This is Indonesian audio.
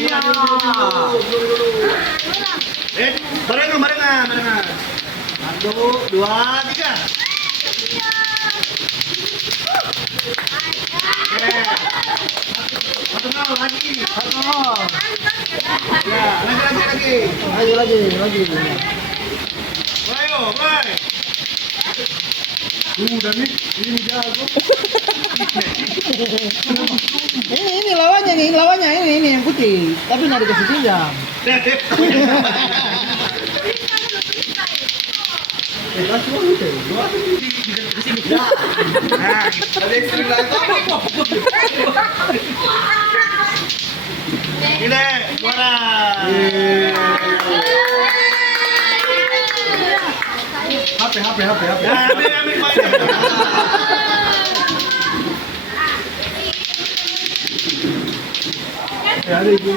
Iya. Barengan. 1, 2, 3. Satu nol lagi. Ya, lagi. Lagi. Ayo, mulai. Udah nih, ini jago. Ini lawannya ini yang putih, tapi nggak dikasih pinjam. Ini juara. HP. Ya, ambil mainnya. Ya, ada ibu.